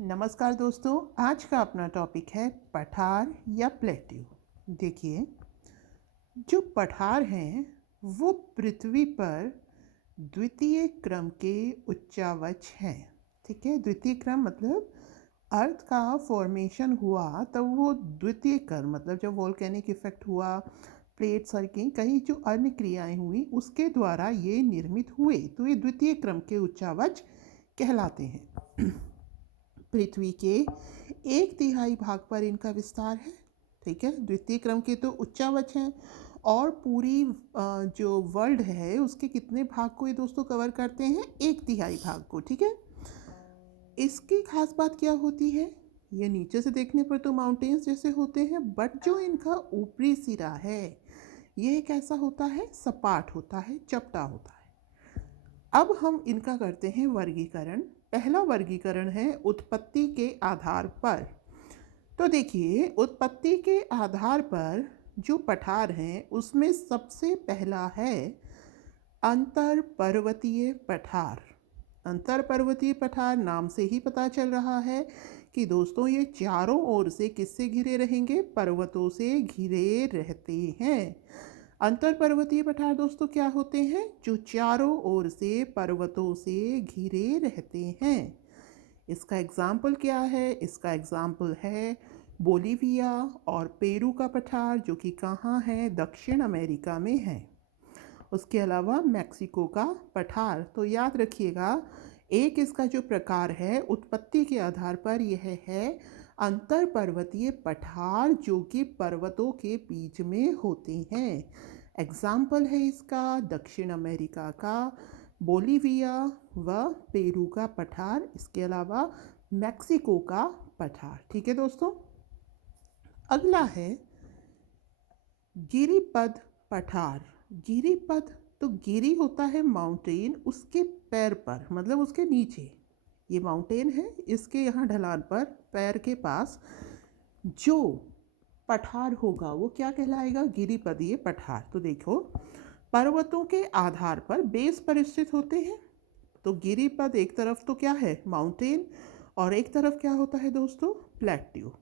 नमस्कार दोस्तों, आज का अपना टॉपिक है पठार या प्लेट्यू। देखिए, जो पठार हैं वो पृथ्वी पर द्वितीय क्रम के उच्चावच हैं। ठीक है, द्वितीय क्रम मतलब अर्थ का फॉर्मेशन हुआ तब वो द्वितीय क्रम मतलब जब वोल्केनिक इफेक्ट हुआ, प्लेट सर्किंग, कई जो अन्य क्रियाएं हुई उसके द्वारा ये निर्मित हुए, तो ये द्वितीय क्रम के उच्चावच कहलाते हैं। पृथ्वी के एक तिहाई भाग पर इनका विस्तार है। ठीक है, द्वितीय क्रम के तो उच्चावच हैं और पूरी जो वर्ल्ड है उसके कितने भाग को ये दोस्तों कवर करते हैं? एक तिहाई भाग को। ठीक है, इसकी खास बात क्या होती है? ये नीचे से देखने पर तो माउंटेन्स जैसे होते हैं, बट जो इनका ऊपरी सिरा है ये कैसा होता है? सपाट होता है, चपटा होता है। अब हम इनका करते हैं वर्गीकरण। पहला वर्गीकरण है उत्पत्ति के आधार पर। तो देखिए, उत्पत्ति के आधार पर जो पठार हैं उसमें सबसे पहला है अंतर पर्वतीय पठार। अंतर पर्वतीय पठार नाम से ही पता चल रहा है कि दोस्तों ये चारों ओर से किससे घिरे रहेंगे? पर्वतों से घिरे रहते हैं। अंतर पर्वतीय पठार दोस्तों क्या होते हैं? जो चारों ओर से पर्वतों से घिरे रहते हैं। इसका एग्जाम्पल क्या है? इसका एग्जाम्पल है बोलीविया और पेरू का पठार, जो कि कहाँ है? दक्षिण अमेरिका में है। उसके अलावा मैक्सिको का पठार। तो याद रखिएगा, एक इसका जो प्रकार है उत्पत्ति के आधार पर यह है अंतर पर्वतीय पठार, जो कि पर्वतों के बीच में होते हैं। एग्जाम्पल है इसका दक्षिण अमेरिका का बोलीविया व पेरू का पठार, इसके अलावा मैक्सिको का पठार। ठीक है दोस्तों, अगला है गिरिपद पठार। गिरिपद तो गिरी होता है माउंटेन, उसके पैर पर मतलब उसके नीचे ये माउंटेन है, इसके यहाँ ढलान पर पैर के पास जो पठार होगा वो क्या कहलाएगा? गिरिपदीय पठार। तो देखो, पर्वतों के आधार पर बेस पर स्थित होते हैं। तो गिरिपद एक तरफ तो क्या है? माउंटेन, और एक तरफ क्या होता है दोस्तों? प्लेट्यू।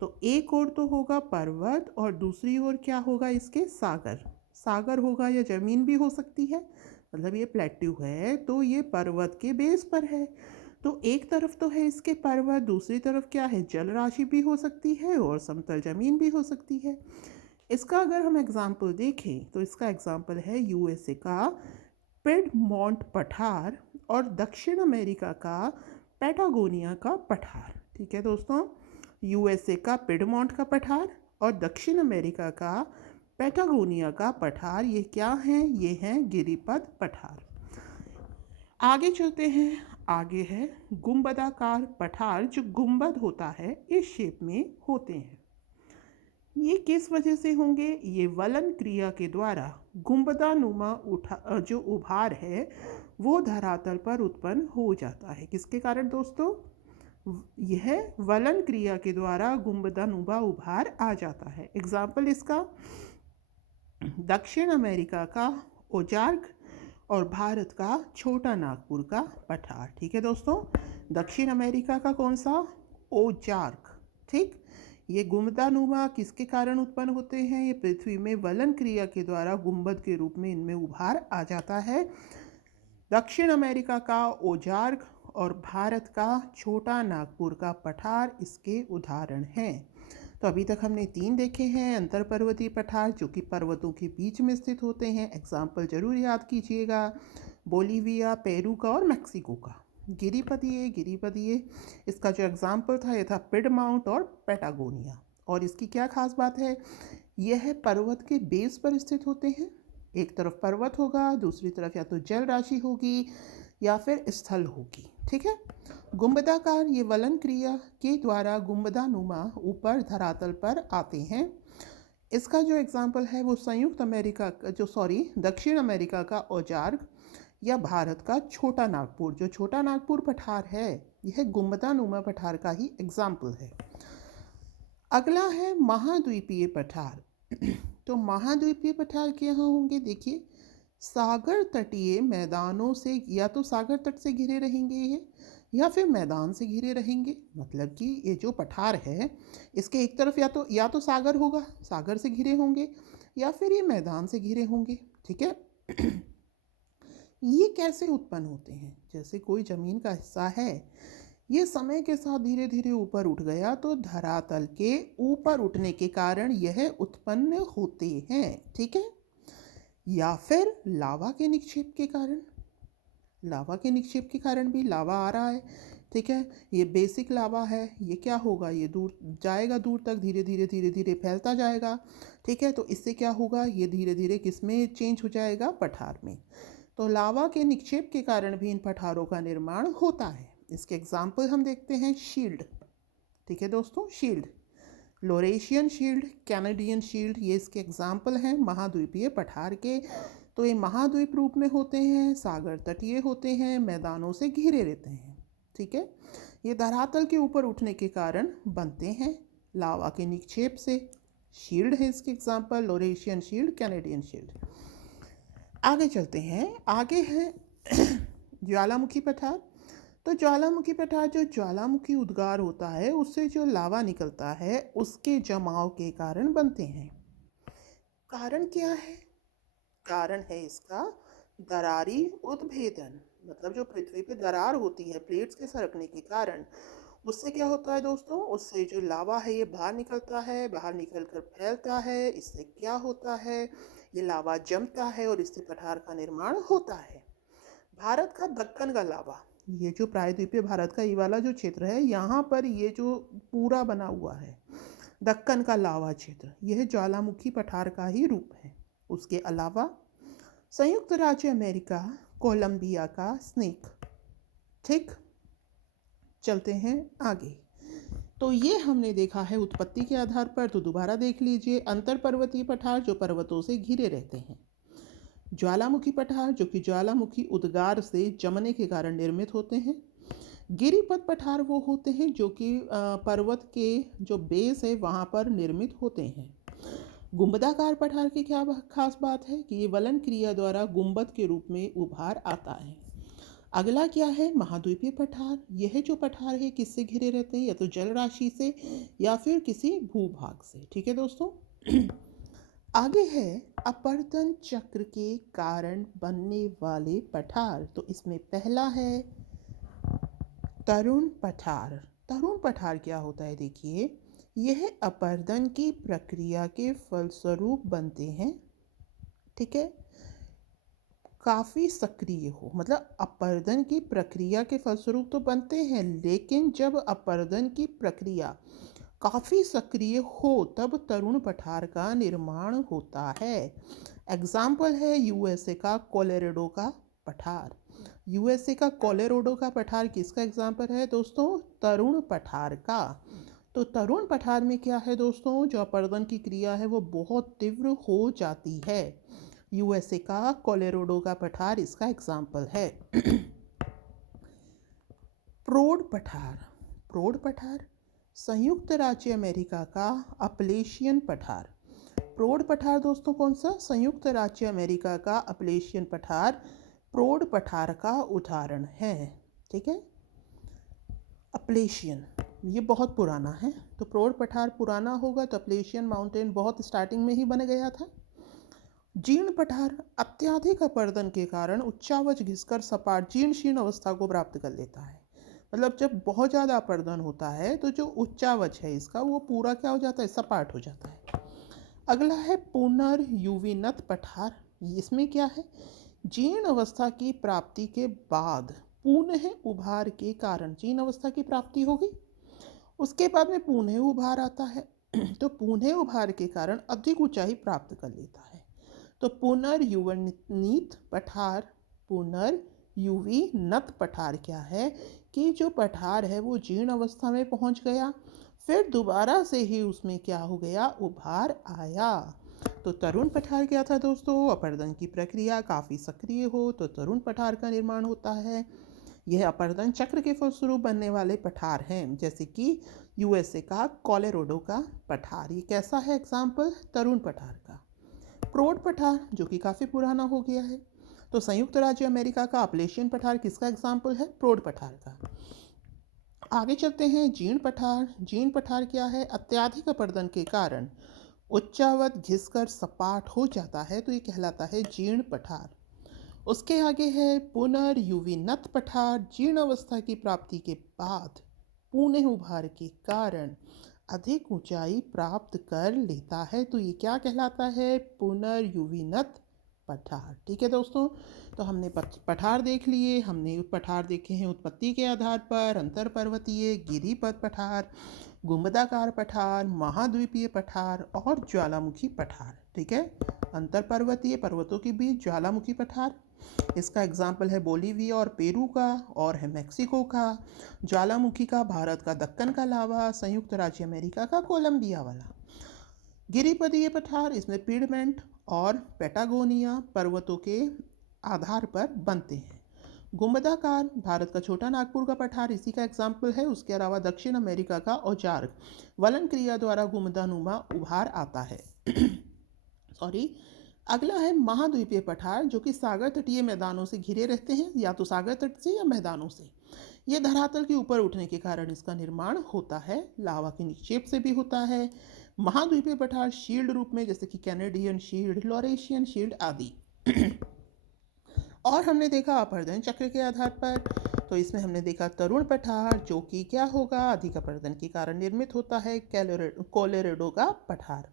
तो एक ओर तो होगा पर्वत और दूसरी ओर क्या होगा इसके? सागर। सागर होगा या जमीन भी हो सकती है, मतलब ये प्लेट्यू है तो ये पर्वत के बेस पर है। तो एक तरफ तो है इसके पर्वत, दूसरी तरफ क्या है? जल राशि भी हो सकती है और समतल जमीन भी हो सकती है। इसका अगर हम एग्जाम्पल देखें तो इसका एग्जाम्पल है यूएसए का पिडमॉन्ट पठार और दक्षिण अमेरिका का पैटागोनिया का पठार। ठीक है दोस्तों, यूएसए का पिडमॉन्ट का पठार और दक्षिण अमेरिका का पैटागोनिया का पठार, ये क्या हैं? ये हैं गिरिपद पठार। आगे चलते हैं। आगे है गुंबदाकार पठार, जो गुंबद होता है इस शेप में होते हैं। ये किस वजह से होंगे? ये वलन क्रिया के द्वारा गुंबदानुमा जो उभार है वो धरातल पर उत्पन्न हो जाता है। किसके कारण दोस्तों? यह वलन क्रिया के द्वारा गुंबदानुमा उभार आ जाता है। एग्जाम्पल इसका दक्षिण अमेरिका का ओजार्क और भारत का छोटा नागपुर का पठार। ठीक है दोस्तों, दक्षिण अमेरिका का कौन सा? ओजार्क। ठीक, ये गुंबदानुमा किसके कारण उत्पन्न होते हैं? ये पृथ्वी में वलन क्रिया के द्वारा गुंबद के रूप में इनमें उभार आ जाता है। दक्षिण अमेरिका का ओजार्क और भारत का छोटा नागपुर का पठार इसके उदाहरण हैं। तो अभी तक हमने 3 देखे हैं अंतर पर्वतीय पठार, जो कि पर्वतों के बीच में स्थित होते हैं। एग्जाम्पल जरूर याद कीजिएगा, बोलीविया, पेरू का और मैक्सिको का। गिरिपदीय इसका जो एग्जाम्पल था ये था पिडमाउंट और पैटागोनिया। और इसकी क्या खास बात है? यह पर्वत के बेस पर स्थित होते हैं। एक तरफ पर्वत होगा, दूसरी तरफ या तो जल राशि होगी या फिर स्थल होगी। ठीक है, गुंबदाकार ये वलन क्रिया के द्वारा गुंबदानुमा ऊपर धरातल पर आते हैं। इसका जो एग्जाम्पल है वो संयुक्त अमेरिका का दक्षिण अमेरिका का ओजार्क या भारत का छोटा नागपुर। जो छोटा नागपुर पठार है यह गुंबदानुमा पठार का ही एग्जाम्पल है। अगला है महाद्वीपीय पठार। तो महाद्वीपीय पठार क्या होंगे? देखिए, सागर तटीय मैदानों से या तो सागर तट से घिरे रहेंगे ये, या फिर मैदान से घिरे रहेंगे, मतलब कि ये जो पठार है इसके एक तरफ या तो सागर होगा, सागर से घिरे होंगे, या फिर ये मैदान से घिरे होंगे। ठीक है। ये कैसे उत्पन्न होते हैं? जैसे कोई जमीन का हिस्सा है, ये समय के साथ धीरे धीरे ऊपर उठ गया, तो धरातल के ऊपर उठने के कारण यह उत्पन्न होते हैं। ठीक है। या फिर लावा के निक्षेप के कारण, लावा के निक्षेप के कारण भी लावा आ रहा है। ठीक है। ये बेसिक लावा है, ये क्या होगा, ये दूर जाएगा, दूर तक धीरे धीरे धीरे धीरे फैलता जाएगा। ठीक है। तो इससे क्या होगा, ये धीरे धीरे किस में चेंज हो जाएगा, पठार में। तो लावा के निक्षेप के कारण भी इन पठारों का निर्माण होता है। इसके एग्जाम्पल हम देखते हैं, शील्ड। ठीक है दोस्तों, शील्ड, लोरेशियन शील्ड, कैनेडियन शील्ड, ये इसके एग्जाम्पल हैं महाद्वीपीय पठार के। तो ये महाद्वीप रूप में होते हैं, सागर तटीय होते हैं, मैदानों से घिरे रहते हैं। ठीक है। ये धरातल के ऊपर उठने के कारण बनते हैं, लावा के निक्षेप से। शील्ड है इसके एग्जाम्पल, लोरेशियन शील्ड, कैनेडियन शील्ड। आगे चलते हैं, आगे है ज्वालामुखी पठार। तो ज्वालामुखी पठार, जो ज्वालामुखी उद्गार होता है उससे जो लावा निकलता है उसके जमाव के कारण बनते हैं। कारण क्या है? कारण है इसका दरारी उद्भेदन, मतलब जो पृथ्वी पे दरार होती है प्लेट्स के सरकने के कारण, उससे क्या होता है दोस्तों, उससे जो लावा है ये बाहर निकलता है, बाहर निकल कर फैलता है। इससे क्या होता है, ये लावा जमता है और इससे पठार का निर्माण होता है। भारत का दक्कन का लावा, ये जो प्रायद्वीपीय भारत का ये वाला जो क्षेत्र है, यहाँ पर ये जो पूरा बना हुआ है दक्कन का लावा क्षेत्र, यह ज्वालामुखी पठार का ही रूप है। उसके अलावा संयुक्त राज्य अमेरिका, कोलंबिया का स्नेक। ठीक, चलते हैं आगे। तो ये हमने देखा है उत्पत्ति के आधार पर, तो दोबारा देख लीजिए। अंतर पर्वतीय पठार जो पर्वतों से घिरे रहते हैं, ज्वालामुखी पठार जो कि ज्वालामुखी उद्गार से जमने के कारण निर्मित होते हैं, गिरिपथ पठार वो होते हैं जो कि पर्वत के जो बेस है वहाँ पर निर्मित होते हैं। गुंबदाकार पठार की क्या खास बात है कि ये वलन क्रिया द्वारा गुंबद के रूप में उभार आता है। अगला क्या है, महाद्वीपीय पठार। यह जो पठार है किससे घिरे रहते हैं, या तो जल राशि से या फिर किसी भूभाग से। ठीक है दोस्तों। आगे है अपरदन चक्र के कारण बनने वाले पठार। तो इसमें पहला है तरुण पठार। तरुण पठार क्या होता है, देखिए, यह अपरदन की प्रक्रिया के फलस्वरूप बनते हैं। ठीक है। काफ़ी सक्रिय हो, मतलब अपरदन की प्रक्रिया के फलस्वरूप तो बनते हैं, लेकिन जब अपरदन की प्रक्रिया काफ़ी सक्रिय हो तब तरुण पठार का निर्माण होता है। एग्जाम्पल है यूएसए का कोलोराडो का पठार। यूएसए का कोलोराडो का पठार किसका एग्जाम्पल है दोस्तों, तरुण पठार का। तो तरुण पठार में क्या है दोस्तों, जो अपरदन की क्रिया है वो बहुत तीव्र हो जाती है। यूएसए का कोलोराडो का पठार इसका एग्जाम्पल है। प्रोड पठार। प्रोड पठार संयुक्त राज्य अमेरिका का अपलेशियन पठार। प्रोड पठार दोस्तों कौन सा, संयुक्त राज्य अमेरिका का अपलेशियन पठार प्रोड पठार का उदाहरण है। ठीक है। अपलेशियन ये बहुत पुराना है, तो प्रोड पठार पुराना होगा तो अपलेशियन माउंटेन बहुत स्टार्टिंग में ही बन गया था। जीर्ण पठार अत्यधिक अपरदन के कारण उच्चावच घिसकर सपाट जीर्ण शीर्ण अवस्था को प्राप्त कर लेता है। मतलब जब बहुत ज़्यादा अपरदन होता है तो जो उच्चावच है इसका वो पूरा क्या हो जाता है, सपाट हो जाता है। अगला है पुनर्युविनत पठार। इसमें क्या है, जीर्ण अवस्था की प्राप्ति के बाद पुनः उभार के कारण, जीर्ण अवस्था की प्राप्ति हो गई, उसके बाद में पुनः उभार आता है तो पुनः उभार के कारण अधिक ऊंचाई प्राप्त कर लेता है। तो पुनर्युवनित पठार, पुनर्युविनत पठार क्या है कि जो पठार है वो जीर्ण अवस्था में पहुंच गया, फिर दोबारा से ही उसमें क्या हो गया, उभार आया। तो तरुण पठार क्या था दोस्तों, अपरदन की प्रक्रिया काफ़ी सक्रिय हो तो तरुण पठार का निर्माण होता है। यह अपरदन चक्र के फलस्वरूप बनने वाले पठार हैं, जैसे कि यूएसए का कोलोराडो का पठार। ये कैसा है एग्जाम्पल, तरुण पठार का। प्रोड पठार जो कि काफ़ी पुराना हो गया है, तो संयुक्त राज्य अमेरिका का अपलेशियन पठार किसका एग्जाम्पल है, प्रोड पठार का। आगे चलते हैं। जीर्ण पठार। जीर्ण पठार क्या है? अत्यधिक अपर्दन के कारण उच्चावत घिसकर सपाट हो जाता है, तो ये कहलाता है जीर्ण पठार। उसके आगे है पुनर्युविनत पठार। जीर्ण अवस्था की प्राप्ति के बाद पुनः उभार के कारण अधिक ऊंचाई प्राप्त कर लेता है, तो ये क्या कहलाता है? पुनर्युविनत पठार। ठीक है दोस्तों, तो हमने पठार देख लिए। हमने पठार देखे हैं उत्पत्ति के आधार पर, अंतर पर्वतीय, गिरिपथ पठार, गुंबदाकार पठार, महाद्वीपीय पठार और ज्वालामुखी पठार। ठीक है, अंतर पर्वतीय, पर्वतों के बीच ज्वालामुखी पठार, इसका एग्जाम्पल है बोलीविया और पेरू का, और है मैक्सिको का। ज्वालामुखी का भारत का दक्कन का लावा, संयुक्त राज्य अमेरिका का कोलंबिया वाला। गिरिपदीय पठार, इसमें पिडमेंट और पेटागोनिया पर्वतों के आधार पर बनते हैं। गुंबदाकार, भारत का छोटा नागपुर का पठार इसी का एग्जाम्पल है। उसके अलावा दक्षिण अमेरिका का औजार्क वलन क्रिया द्वारा गुंबदानुमा उभार आता है। सॉरी। अगला है महाद्वीपीय पठार, जो कि सागर तटीय मैदानों से घिरे रहते हैं, या तो सागर तट से या मैदानों से। यह धरातल के ऊपर उठने के कारण इसका निर्माण होता है, लावा के निक्षेप से भी होता है। महाद्वीपीय पठार शील्ड रूप में, जैसे कि कैनेडियन शील्ड, लॉरेशियन शील्ड आदि। और हमने देखा अपर्दन चक्र के आधार पर, तो इसमें हमने देखा तरुण पठार, जो कि क्या होगा? अधिक अपर्दन के कारण निर्मित होता है, कोलोरेडो का पठार।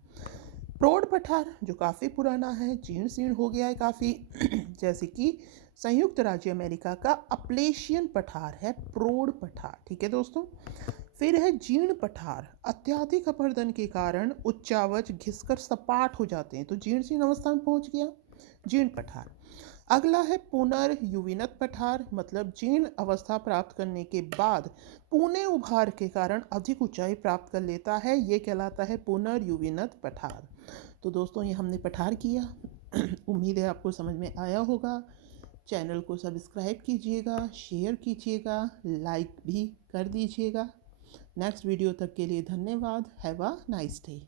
प्रौढ़ पठार, जो काफ़ी पुराना है, जीर्ण शीर्ण हो गया है काफ़ी, जैसे कि संयुक्त राज्य अमेरिका का अपलेशियन पठार है प्रौढ़ पठार। ठीक है दोस्तों। फिर है जीर्ण पठार, अत्यधिक अपर्दन के कारण उच्चावच घिसकर सपाट हो जाते हैं, तो जीर्ण शीर्ण अवस्था में पहुंच गया जीर्ण पठार। अगला है पुनर्युविनत पठार, मतलब जीर्ण अवस्था प्राप्त करने के बाद पुनः उभार के कारण अधिक ऊंचाई प्राप्त कर लेता है, ये कहलाता है पुनर्युविनत पठार। तो दोस्तों, ये हमने पठार किया। उम्मीद है आपको समझ में आया होगा। चैनल को सब्सक्राइब कीजिएगा, शेयर कीजिएगा, लाइक भी कर दीजिएगा। नेक्स्ट वीडियो तक के लिए धन्यवाद। Have a nice day.